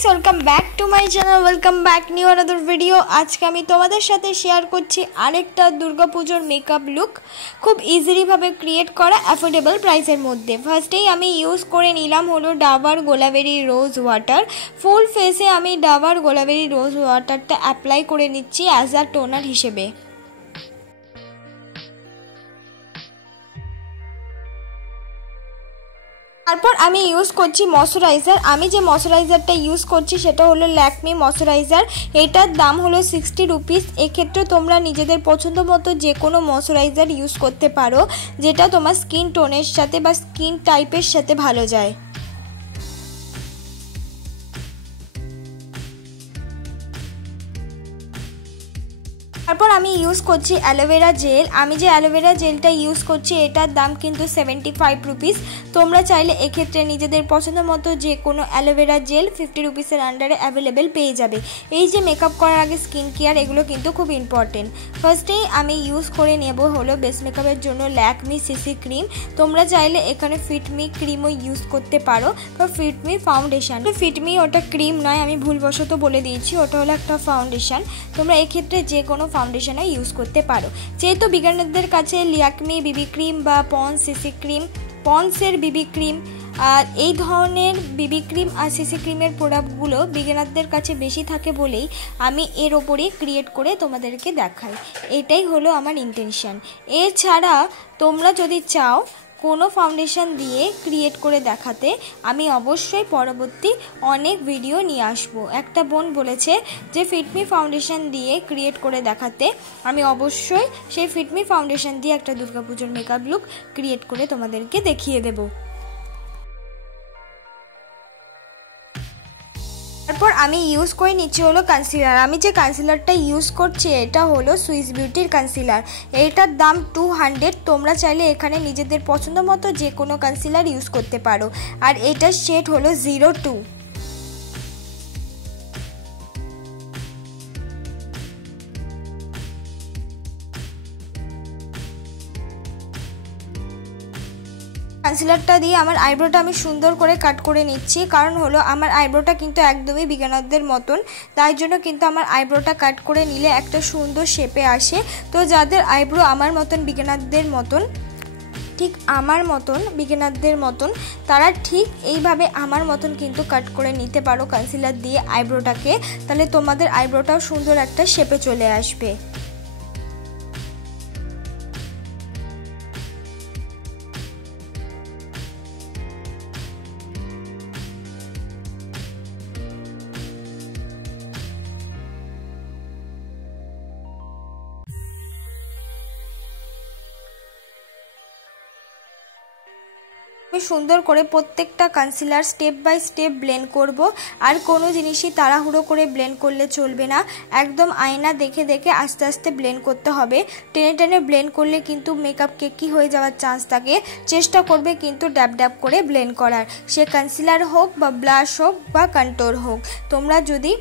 Guys welcome back to my channel welcome back new another video. आज के आमी तोमादेर साथे शेयर करछि आरेकटा दुर्गा पूजोर मेकअप लुक खूब इजिली भावे क्रिएट करा अफोर्डेबल प्राइसের মধ্যে। ফার্স্টেই আমি ইউজ করে নিলাম হলো ডাবার গোলাবেরি রোজ ওয়াটার। ফুল ফেসে আমি ডাবার গোলাবেরি রোজ ওয়াটারটা অ্যাপ্লাই করে নিচ্ছি অ্যাজ আ টোনার হিসেবে। তারপর আমি ইউজ করছি ময়শ্চারাইজার। আমি যে ময়শ্চারাইজারটা ইউজ করছি সেটা হলো ল্যাকমি ময়শ্চারাইজার। এটার দাম হলো 60 রুপিস। এক্ষেত্রে তোমরা নিজেদের পছন্দ মতো যে কোনো ময়শ্চারাইজার ইউজ করতে পারো যেটা তোমার স্কিন টোনের সাথে বা স্কিন টাইপের সাথে ভালো যায়। তারপর আমি ইউজ করছি অ্যালোভেরা জেল। আমি যে অ্যালোভেরা জেলটা ইউজ করছি এটার দাম কিন্তু 75 রুপিস। তোমরা চাইলে এক্ষেত্রে নিজেদের পছন্দ মতো যে কোনো অ্যালোভেরা জেল 50 রুপিসের আন্ডারে অ্যাভেলেবেল পেয়ে যাবে। এই যে মেকআপ করার আগে স্কিন কেয়ার এগুলো কিন্তু খুব ইম্পর্টেন্ট। ফার্স্টেই আমি ইউজ করে নেব হলো বেস মেকআপের জন্য ল্যাকমি সিসি ক্রিম। তোমরা চাইলে এখানে ফিটমি ক্রিমও ইউজ করতে পারো বা ফিটমি ফাউন্ডেশন। ফিটমি ওটা ক্রিম নয়, আমি ভুলবশত বলে দিয়েছি, ওটা হলো একটা ফাউন্ডেশন। তোমরা এক্ষেত্রে যে কোনো ফাউন্ডেশনও ইউজ করতে পারো। যেহেতু বিগিনারদের কাছে ল্যাকমি বিবি ক্রিম বা পন্স সিসি ক্রিম, পন্সের বিবি ক্রিম আর এই ধরনের বিবি ক্রিম আর সিসি ক্রিমের প্রোডাক্টগুলো বিগিনারদের কাছে বেশি থাকে বলেই আমি এর ওপরেই ক্রিয়েট করে তোমাদেরকে দেখাই। এটাই হলো আমার ইন্টেনশন। এছাড়া তোমরা যদি চাও কোনো ফাউন্ডেশন দিয়ে ক্রিয়েট করে দেখাতে আমি অবশ্যই পরবর্তী অনেক ভিডিও নিয়ে আসব। একটা বোন বলেছে যে ফিটমি ফাউন্ডেশন দিয়ে ক্রিয়েট করে দেখাতে, আমি অবশ্যই সেই ফিটমি ফাউন্ডেশন দিয়ে একটা দুর্গাপুজোর মেকআপ লুক ক্রিয়েট করে তোমাদেরকে দেখিয়ে দেব। তারপর আমি ইউজ করে নিচ্ছি হলো কনসিলার। আমি যে কনসিলারটা ইউজ করছি এটা হলো সুইস বিউটির কনসিলার। এটার দাম 200। তোমরা চাইলে এখানে নিজেদের পছন্দ মতো যে কোনো কনসিলার ইউজ করতে পারো। আর এটার শেড হলো 02। কনসিলারটা দিয়ে আমার আইব্রোটা আমি সুন্দর করে কাট করে নিচ্ছি, কারণ হলো আমার আইব্রোটা কিন্তু একদমই বিগিনারদের মতন, তাই জন্য কিন্তু আমার আইব্রোটা কাট করে নিলে একটা সুন্দর শেপে আসে। তো যাদের আইব্রো আমার মতন বিগিনারদের মতন, ঠিক আমার মতন বিগিনারদের মতন, তারা ঠিক এইভাবে আমার মতন কিন্তু কাট করে নিতে পারো কনসিলার দিয়ে আইব্রোটাকে। তাহলে তোমাদের আইব্রোটাও সুন্দর একটা শেপে চলে আসবে। আমি সুন্দর করে প্রত্যেকটা concealer step by step blend করব। আর কোনো জিনিসই তাড়াহুড়ো করে ব্লেন্ড করলে চলবে না, একদম আয়না দেখে দেখে আস্তে আস্তে ব্লেন্ড করতে হবে। টেনে টেনে ব্লেন্ড করলে কিন্তু মেকআপ কেকি হয়ে যাওয়ার চান্স থাকে। চেষ্টা করবে কিন্তু ড্যাব ড্যাব করে ব্লেন্ড করার, সে কনসিলার হোক বা ব্লাশ হোক বা কন্ট্যুর হোক। তোমরা যদি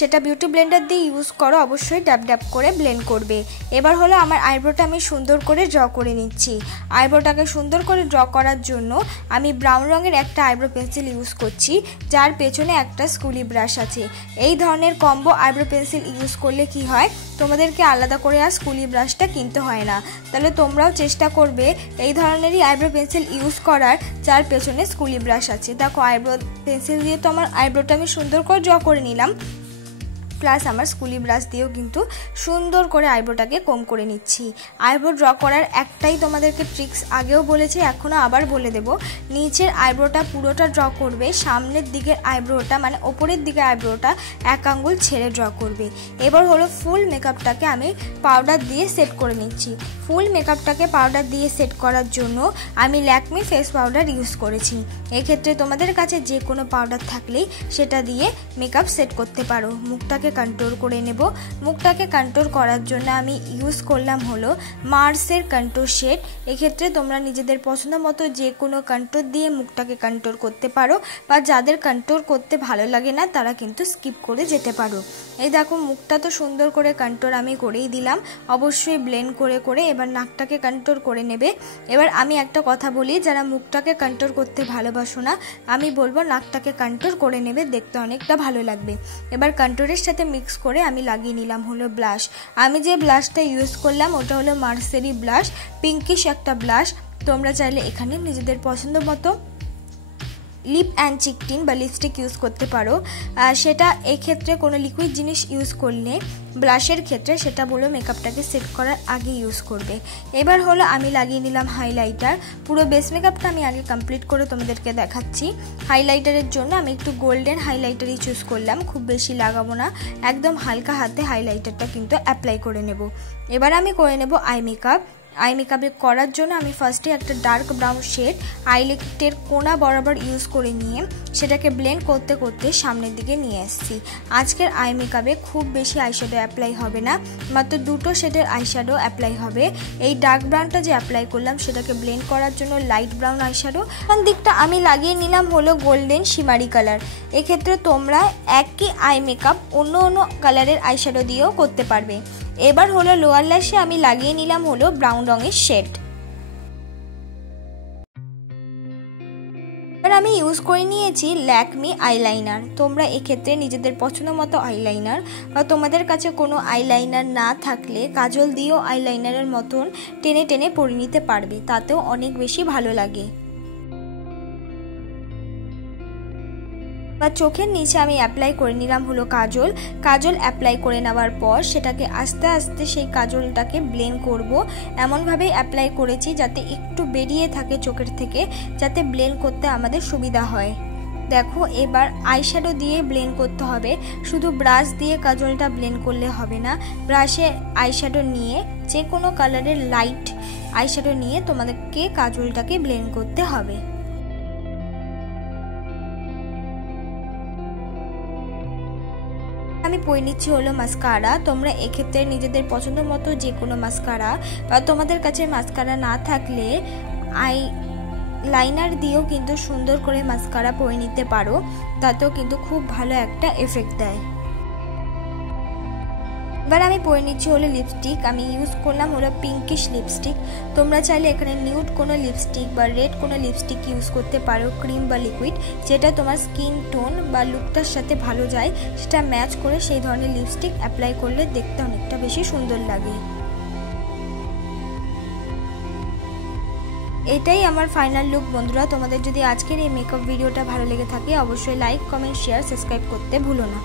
সেটা বিউটি ব্লেন্ডার দিয়ে ইউজ করো অবশ্যই ড্যাব ড্যাব করে ব্লেন্ড করবে। এবার হলো আমার আইব্রোটা আমি সুন্দর করে ড্র করে নিচ্ছি। আইব্রোটাকে সুন্দর করে ড্র করার জন্য আমি ব্রাউন রঙের একটা আইব্রো পেন্সিল ইউজ করছি, যার পেছনে একটা স্কুলি ব্রাশ আছে। এই ধরনের কম্বো আইব্রো পেন্সিল ইউজ করলে কি হয়, তোমাদেরকে আলাদা করে আর স্কুলি ব্রাশটা কিনতে হয় না। তাহলে তোমরাও চেষ্টা করবে এই ধরনেরই আইব্রো পেন্সিল ইউজ করার যার পেছনে স্কুলি ব্রাশ আছে। দেখো আইব্রো পেন্সিল দিয়ে তো আমার আইব্রোটা আমি সুন্দর করে ড্র করে নিলাম, প্লাস আমার স্কুলি ব্রাশ দিয়েও কিন্তু সুন্দর করে আইব্রোটাকে কম করে নিচ্ছি। আইব্রো ড্র করার একটাই তোমাদেরকে ট্রিক্স আগেও বলেছি, এখনও আবার বলে দেব। নিচের আইব্রোটা পুরোটা ড্র করবে, সামনের দিকের আইব্রোটা মানে ওপরের দিকে আইব্রোটা 1 আঙ্গুল ছেড়ে ড্র করবে। এবার হলো ফুল মেকআপটাকে আমি পাউডার দিয়ে সেট করে নিচ্ছি। ফুল মেকআপটাকে পাউডার দিয়ে সেট করার জন্য আমি ল্যাকমি ফেস পাউডার ইউজ করেছি। এক্ষেত্রে তোমাদের কাছে যে কোনো পাউডার থাকলেই সেটা দিয়ে মেকআপ সেট করতে পারো। মুখটাকে মুখটাকে কন্ট্রোল করে নেব। মুখটাকে কন্ট্রোল করার জন্য আমি ইউজ করলাম হলো মার্সের কন্ট্রোল শেড। এক্ষেত্রে তোমরা নিজেদের পছন্দ মতো যে কোনো কন্ট্রোল দিয়ে মুখটাকে কন্ট্রোল করতে পারো, বা যাদের কন্ট্রোল করতে ভালো লাগে না তারা কিন্তু স্কিপ করে যেতে পারো। এই দেখো মুখটা তো সুন্দর করে কন্ট্রোল আমি করেই দিলাম। অবশ্যই ব্লেন্ড করে করে এবার নাকটাকে কন্ট্রোল করে নেবে। এবার আমি একটা কথা বলি, যারা মুখটাকে কন্ট্রোল করতে ভালোবাসো না, আমি বলবো নাকটাকে কন্ট্রোল করে নেবে, দেখতে অনেকটা ভালো লাগবে। এবার কন্ট্রোলের সাথে মিক্স করে আমি লাগিয়ে নিলাম হলো ব্লাশ। আমি যে ব্লাশটা ইউজ করলাম ওটা হলো মার্সেরি ব্লাশ, পিঙ্কিশ একটা ব্লাশ। তোমরা চাইলে এখানে নিজেদের পছন্দ মতো লিপ অ্যান্ড চিক টিন বা লিপস্টিক ইউজ করতে পারো। সেটা এক্ষেত্রে কোনো লিকুইড জিনিস ইউজ করলে ব্লাশের ক্ষেত্রে সেটা বলো মেকআপটাকে সেট করার আগে ইউজ করবে। এবার হলো আমি লাগিয়ে নিলাম হাইলাইটার। পুরো বেস মেকআপটা আমি আগে কমপ্লিট করে তোমাদেরকে দেখাচ্ছি। হাইলাইটারের জন্য আমি একটু গোল্ডেন হাইলাইটারই চুজ করলাম, খুব বেশি লাগাবো না, একদম হালকা হাতে হাইলাইটারটা কিন্তু অ্যাপ্লাই করে নেব। এবার আমি করে নেব আই মেকআপ। আই মেকআপে করার জন্য আমি ফার্স্টে একটা ডার্ক ব্রাউন শেড আইলেটের কোনা বরাবর ইউজ করে নিয়ে সেটাকে ব্লেন্ড করতে করতে সামনের দিকে নিয়ে এসেছি। আজকের আই মেকআপে খুব বেশি আইশ্যাডো অ্যাপ্লাই হবে না, মাত্র দুটো শেডের আইশ্যাডো অ্যাপ্লাই হবে। এই ডার্ক ব্রাউনটা যে অ্যাপ্লাই করলাম সেটাকে ব্লেন্ড করার জন্য লাইট ব্রাউন আইশ্যাডো, কোন দিকটা আমি লাগিয়ে নিলাম হলো গোল্ডেন শিমারি কালার। এক্ষেত্রে তোমরা একই আই মেকআপ অন্য অন্য কালারের আইশ্যাডো দিয়েও করতে পারবে। এবার হলো লোয়ার ল্যাশে আমি লাগিয়ে নিলাম হলো ব্রাউন রঙের শেড। এবার আমি ইউজ করে নিয়েছি ল্যাকমি আইলাইনার। তোমরা এক্ষেত্রে নিজেদের পছন্দ মতো আইলাইনার, বা তোমাদের কাছে কোনো আইলাইনার না থাকলে কাজল দিয়েও আইলাইনারের মতন টেনে টেনে পরে নিতে পারবে, তাতেও অনেক বেশি ভালো লাগে। বা চোখের নিচে আমি অ্যাপ্লাই করে নিলাম হলো কাজল। কাজল অ্যাপ্লাই করে নেওয়ার পর সেটাকে আস্তে আস্তে সেই কাজলটাকে ব্লেন্ড করব। এমনভাবে অ্যাপ্লাই করেছি যাতে একটু বেরিয়ে থাকে চোখের থেকে, যাতে ব্লেন্ড করতে আমাদের সুবিধা হয়। দেখো এবার আইশ্যাডো দিয়ে ব্লেন্ড করতে হবে, শুধু ব্রাশ দিয়ে কাজলটা ব্লেন্ড করলে হবে না। ব্রাশে আইশ্যাডো নিয়ে যে কোনো কালারের লাইট আইশ্যাডো নিয়ে তোমাদেরকে কাজলটাকে ব্লেন্ড করতে হবে। আমি পরে নিচ্ছি হলো মাস্কারা। তোমরা এক্ষেত্রে নিজেদের পছন্দ মতো যে কোনো মাস্কারা, বা তোমাদের কাছে মাস্কারা না থাকলে আই লাইনার দিয়েও কিন্তু সুন্দর করে মাস্কারা পরে নিতে পারো, তাতেও কিন্তু খুব ভালো একটা এফেক্ট দেয়। এবার আমি পরে নিচ্ছি হলো লিপস্টিক। আমি ইউজ করলাম হলো পিঙ্কিশ লিপস্টিক। তোমরা চাইলে এখানে নিউড কোনো লিপস্টিক বা রেড কোনো লিপস্টিক ইউজ করতে পারো, ক্রিম বা লিকুইড, যেটা তোমার স্কিন টোন বা লুকটার সাথে ভালো যায়, সেটা ম্যাচ করে সেই ধরনের লিপস্টিক অ্যাপ্লাই করলে দেখতে অনেকটা বেশি সুন্দর লাগে। এটাই আমার ফাইনাল লুক বন্ধুরা। তোমাদের যদি আজকের এই মেকআপ ভিডিওটা ভালো লেগে থাকে অবশ্যই লাইক, কমেন্ট, শেয়ার, সাবস্ক্রাইব করতে ভুলো না।